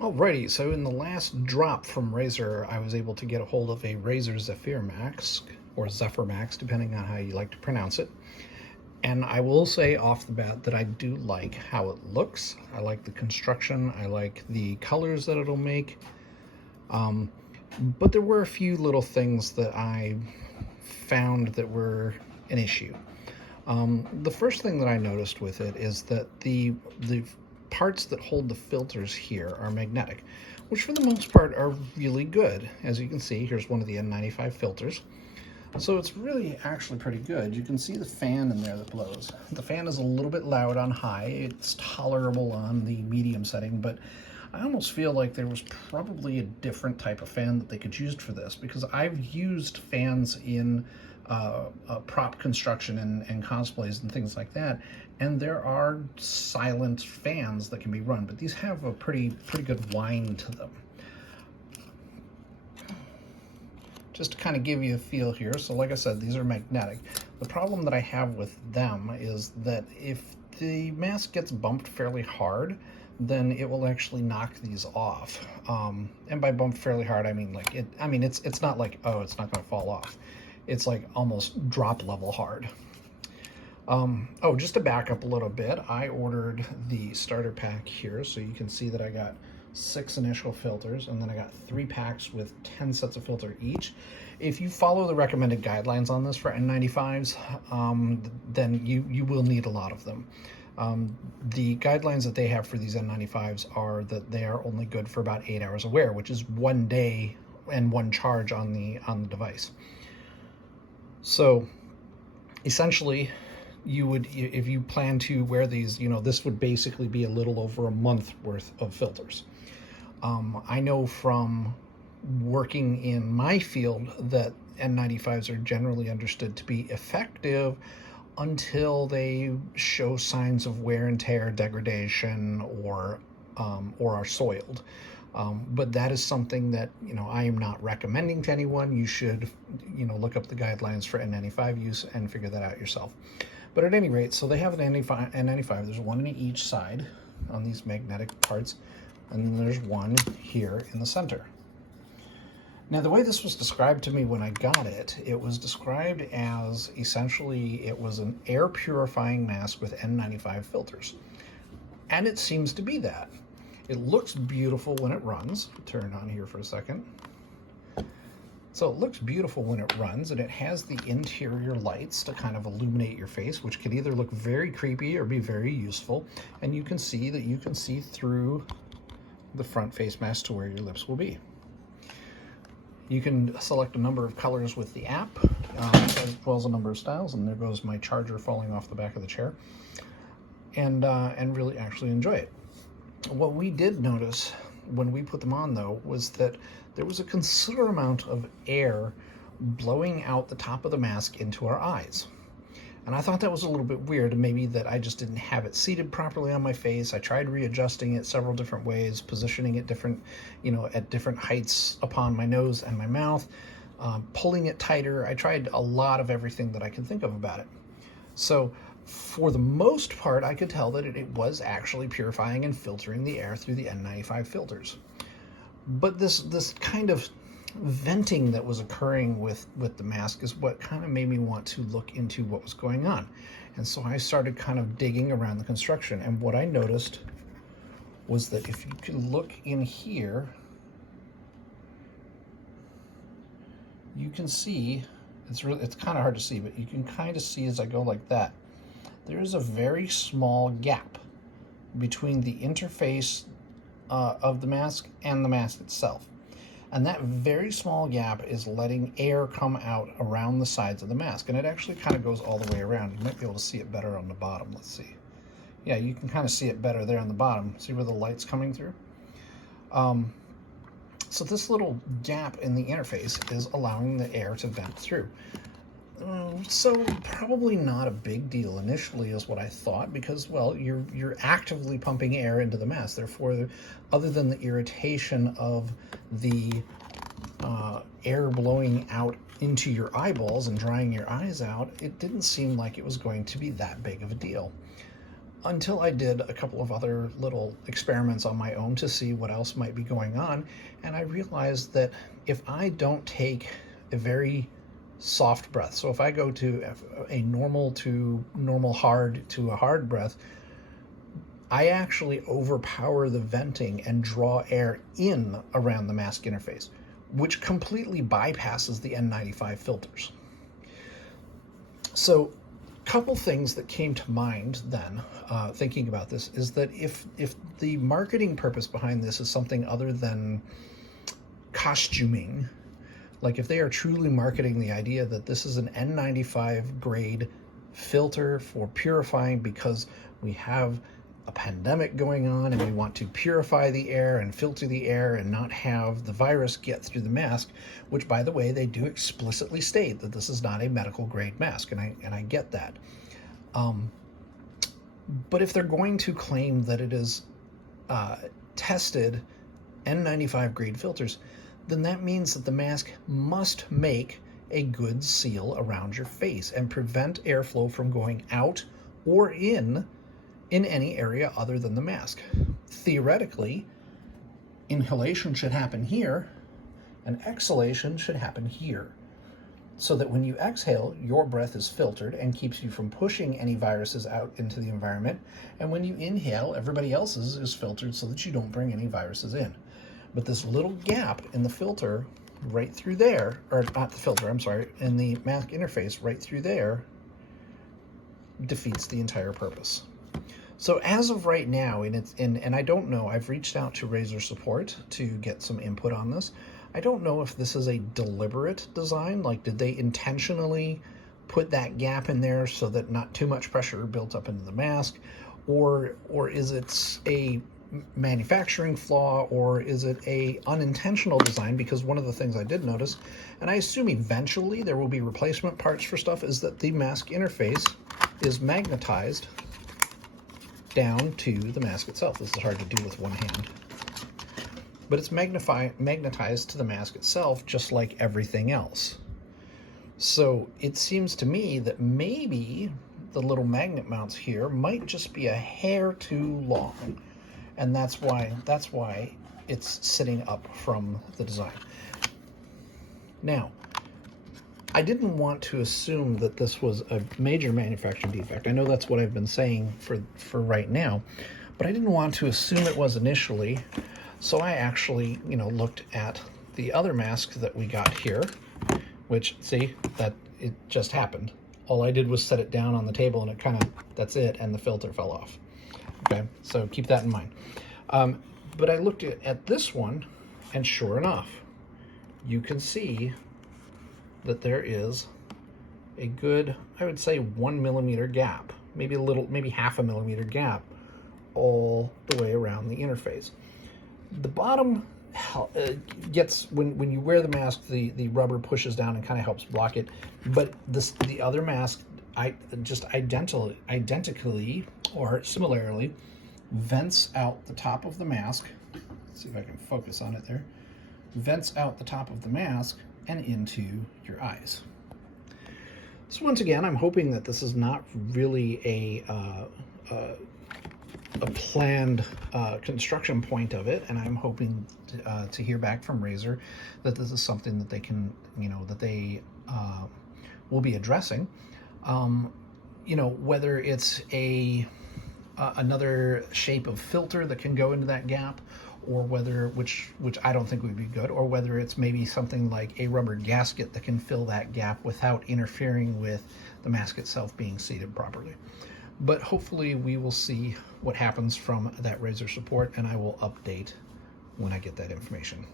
Alrighty, so in the last drop from Razer, I was able to get a hold of a Razer Zephyr Mask, or Zephyr Mask, depending on how you like to pronounce it. And I will say off the bat that I do like how it looks. I like the construction, I like the colors that it'll make. But there were a few little things that I found that were an issue. The first thing that I noticed with it is that the parts that hold the filters here are magnetic, which for the most part are really good. As you can see, here's one of the N95 filters. So it's really actually pretty good. You can see the fan in there that blows. The fan is a little bit loud on high. It's tolerable on the medium setting, but I almost feel like there was probably a different type of fan that they could use for this, because I've used fans in prop construction and cosplays and things like that, and there are silent fans that can be run, but these have a pretty good whine to them. Just to kind of give you a feel here, so like I said, these are magnetic. The problem that I have with them is that if the mask gets bumped fairly hard, then it will actually knock these off. And by bumped fairly hard, I mean like it's not like, oh, it's not going to fall off. It's like almost drop level hard. Oh, just to back up a little bit, I ordered the starter pack here, so you can see that I got 6 initial filters, and then I got 3 packs with 10 sets of filter each. If you follow the recommended guidelines on this for N95s, then you will need a lot of them. The guidelines that they have for these N95s are that they are only good for about 8 hours of wear, which is 1 day and 1 charge on the device. So essentially, you would, if you plan to wear these, this would basically be a little over a month worth of filters. I know from working in my field that N95s are generally understood to be effective until they show signs of wear and tear, degradation, or are soiled. But that is something that, I am not recommending to anyone. You should, look up the guidelines for N95 use and figure that out yourself. But at any rate, so they have an N95. There's one in each side on these magnetic parts, and then there's one here in the center. Now, the way this was described to me when I got it, it was described as essentially it was an air purifying mask with N95 filters. And it seems to be that. It looks beautiful when it runs. Turn it on here for a second. So it looks beautiful when it runs, and it has the interior lights to kind of illuminate your face, which can either look very creepy or be very useful. And you can see that you can see through the front face mask to where your lips will be. You can select a number of colors with the app, as well as a number of styles, and there goes my charger falling off the back of the chair, and really actually enjoy it. What we did notice when we put them on, though, was that there was a considerable amount of air blowing out the top of the mask into our eyes. And I thought that was a little bit weird, maybe that I just didn't have it seated properly on my face. I tried readjusting it several different ways, positioning it different, at different heights upon my nose and my mouth, pulling it tighter. I tried a lot of everything that I could think of about it. So for the most part, I could tell that it was actually purifying and filtering the air through the N95 filters. But this kind of venting that was occurring with the mask is what kind of made me want to look into what was going on. And so I started kind of digging around the construction, and what I noticed was that if you can look in here, you can see, it's kind of hard to see, but you can kind of see as I go like that, there is a very small gap between the interface of the mask and the mask itself. And that very small gap is letting air come out around the sides of the mask. And it actually kind of goes all the way around. You might be able to see it better on the bottom. Let's see. Yeah, you can kind of see it better there on the bottom. See where the light's coming through? So this little gap in the interface is allowing the air to vent through. So probably not a big deal initially is what I thought, because, well, you're actively pumping air into the mask. Therefore, other than the irritation of the air blowing out into your eyeballs and drying your eyes out, it didn't seem like it was going to be that big of a deal. until I did a couple of other little experiments on my own to see what else might be going on. And I realized that if I don't take a very soft breath, so if I go to a normal hard to a hard breath, I actually overpower the venting and draw air in around the mask interface, which completely bypasses the N95 filters. So couple things that came to mind then, thinking about this, is that if the marketing purpose behind this is something other than costuming, like if they are truly marketing the idea that this is an N95 grade filter for purifying because we have a pandemic going on and we want to purify the air and filter the air and not have the virus get through the mask, which, by the way, they do explicitly state that this is not a medical grade mask, and I get that. But if they're going to claim that it is tested N95 grade filters, then that means that the mask must make a good seal around your face and prevent airflow from going out or in any area other than the mask. Theoretically, inhalation should happen here and exhalation should happen here, so that when you exhale, your breath is filtered and keeps you from pushing any viruses out into the environment, and when you inhale, everybody else's is filtered so that you don't bring any viruses in. But this little gap in the filter right through there, or not the filter, I'm sorry, in the mask interface right through there, defeats the entire purpose. So as of right now, and I don't know, I've reached out to Razer support to get some input on this. I don't know if this is a deliberate design, like did they intentionally put that gap in there so that not too much pressure built up into the mask, or is it a manufacturing flaw, or is it a unintentional design? Because one of the things I did notice, and I assume eventually there will be replacement parts for stuff, is that the mask interface is magnetized down to the mask itself. This is hard to do with one hand, but it's magnetized to the mask itself, just like everything else. So it seems to me that maybe the little magnet mounts here might just be a hair too long, and that's why it's sitting up from the design. Now, I didn't want to assume that this was a major manufacturing defect. I know that's what I've been saying for right now, but I didn't want to assume it was initially. So I actually, looked at the other mask that we got here, which, see, that it just happened. All I did was set it down on the table and that's it, and the filter fell off. Okay, so keep that in mind. But I looked at this one, and sure enough, you can see that there is a good, I would say, 1 millimeter gap, maybe half a millimeter gap all the way around the interface. The bottom gets, when you wear the mask, the rubber pushes down and kind of helps block it, but the other mask, identically or similarly vents out the top of the mask. Let's see if I can focus on it there. Vents out the top of the mask and into your eyes. So once again, I'm hoping that this is not really a planned construction point of it, and I'm hoping to hear back from Razer that this is something that they can, that they will be addressing. Whether it's another shape of filter that can go into that gap, or whether, which I don't think would be good, or whether it's maybe something like a rubber gasket that can fill that gap without interfering with the mask itself being seated properly. But hopefully we will see what happens from that Razer support, and I will update when I get that information.